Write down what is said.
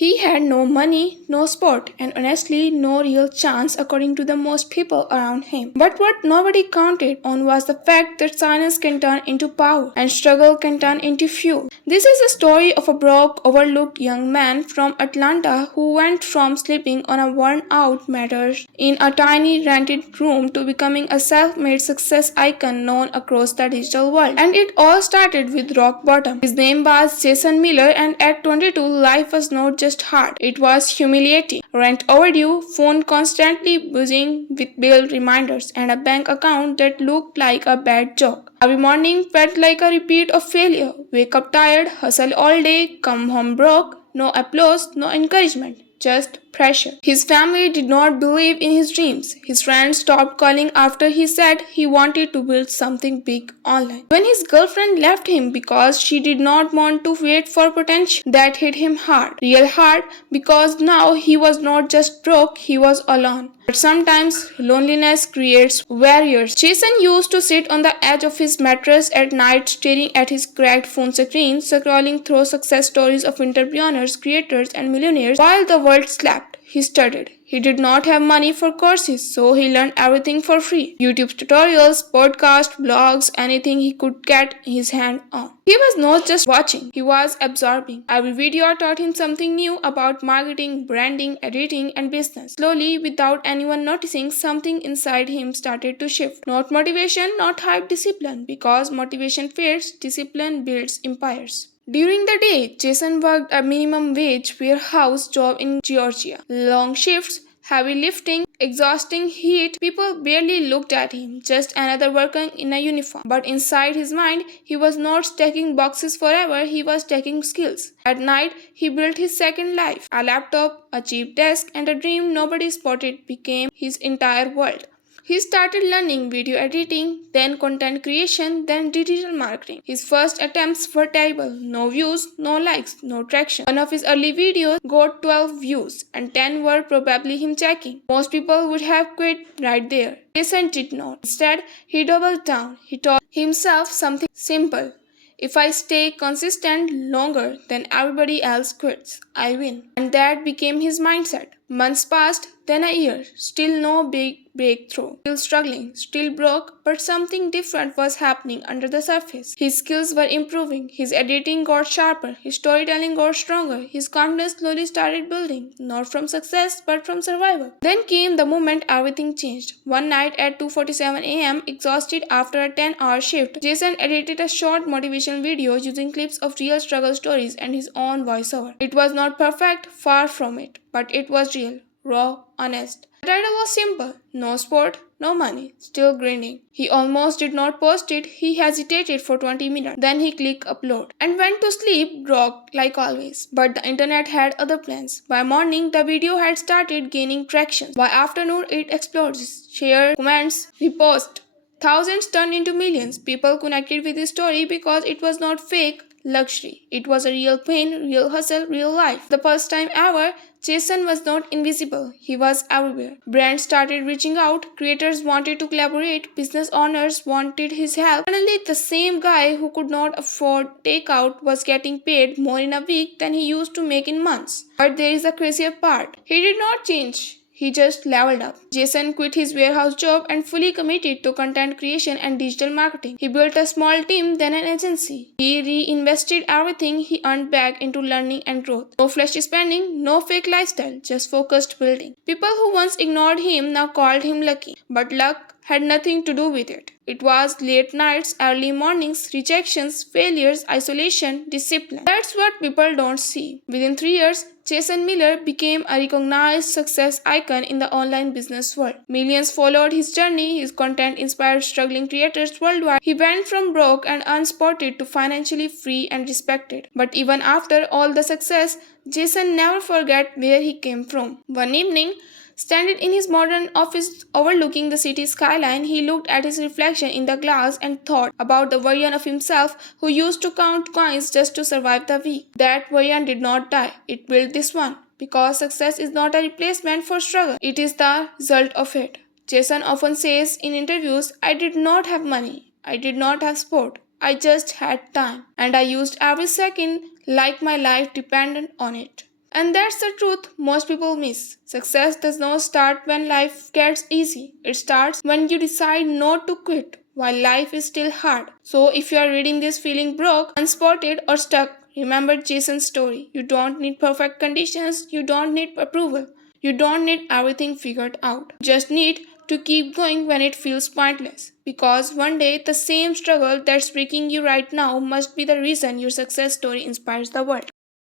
He had no money, no sport, and honestly, no real chance according to the most people around him. But what nobody counted on was the fact that silence can turn into power and struggle can turn into fuel. This is a story of a broke, overlooked young man from Atlanta who went from sleeping on a worn out mattress in a tiny rented room to becoming a self made success icon known across the digital world. And it all started with rock bottom. His name was Jason Miller, and at 22, life was not just hard, it was humiliating. Rent overdue, phone constantly buzzing with bill reminders, and a bank account that looked like a bad joke. Every morning felt like a repeat of failure. Wake up tired, hustle all day, come home broke, no applause, no encouragement, just pressure. His family did not believe in his dreams. His friends stopped calling after he said he wanted to build something big online. When his girlfriend left him because she did not want to wait for potential, that hit him hard. Real hard, because now he was not just broke, he was alone. But sometimes loneliness creates barriers. Jason used to sit on the edge of his mattress at night staring at his cracked phone screen, scrolling through success stories of entrepreneurs, creators, and millionaires while the world slept. He studied. He did not have money for courses, so he learned everything for free. YouTube tutorials, podcasts, blogs, anything he could get his hand on. He was not just watching, he was absorbing. Every video taught him something new about marketing, branding, editing, and business. Slowly, without anyone noticing, something inside him started to shift. Not motivation, not hype, discipline. Because motivation fades, discipline builds empires. During the day, Jason worked a minimum wage warehouse job in Georgia. Long shifts, heavy lifting, exhausting heat. People barely looked at him, just another worker in a uniform. But inside his mind, he was not stacking boxes forever, he was stacking skills. At night, he built his second life. A laptop, a cheap desk, and a dream nobody spotted became his entire world. He started learning video editing, then content creation, then digital marketing. His first attempts were terrible. No views, no likes, no traction. One of his early videos got 12 views and 10 were probably him checking. Most people would have quit right there. Jason did not. Instead, he doubled down. He told himself something simple. If I stay consistent longer than everybody else quits, I win. And that became his mindset. Months passed, then a year. Still no big breakthrough. Still struggling, still broke, but something different was happening under the surface. His skills were improving. His editing got sharper. His storytelling got stronger. His confidence slowly started building. Not from success, but from survival. Then came the moment everything changed. One night at 2:47 a.m., exhausted after a 10-hour shift, Jason edited a short motivational video using clips of real struggle stories and his own voiceover. It was not perfect, far from it, but it was real, raw, honest. The title was simple: no sport, no money, still grinding. He almost did not post it. He hesitated for 20 minutes. Then he clicked upload and went to sleep broke like always. But the internet had other plans. By morning, the video had started gaining traction. By afternoon, it explodes. Share, comments, repost. Thousands turned into millions. People connected with his story because it was not fake luxury. It was a real pain, real hustle, real life. The first time ever, Jason was not invisible. He was everywhere. Brands started reaching out, creators wanted to collaborate, business owners wanted his help. Suddenly, the same guy who could not afford takeout was getting paid more in a week than he used to make in months. But there is a crazier part. He did not change. He just leveled up. Jason quit his warehouse job and fully committed to content creation and digital marketing. He built a small team, then an agency. He reinvested everything he earned back into learning and growth. No flashy spending, no fake lifestyle, just focused building. People who once ignored him now called him lucky. But luck had nothing to do with it. It was late nights, early mornings, rejections, failures, isolation, discipline. That's what people don't see. Within 3 years, Jason Miller became a recognized success icon in the online business world. Millions followed his journey. His content inspired struggling creators worldwide. He went from broke and unspotted to financially free and respected. But even after all the success, Jason never forgot where he came from. One evening, standing in his modern office overlooking the city skyline, he looked at his reflection in the glass and thought about the version of himself who used to count coins just to survive the week. That version did not die. It built this one. Because success is not a replacement for struggle. It is the result of it. Jason often says in interviews, I did not have money. I did not have sport. I just had time. And I used every second like my life depended on it. And that's the truth most people miss. Success does not start when life gets easy. It starts when you decide not to quit while life is still hard. So if you are reading this feeling broke, unspotted, or stuck, remember Jason's story. You don't need perfect conditions, you don't need approval, you don't need everything figured out. You just need to keep going when it feels pointless. Because one day, the same struggle that's breaking you right now must be the reason your success story inspires the world.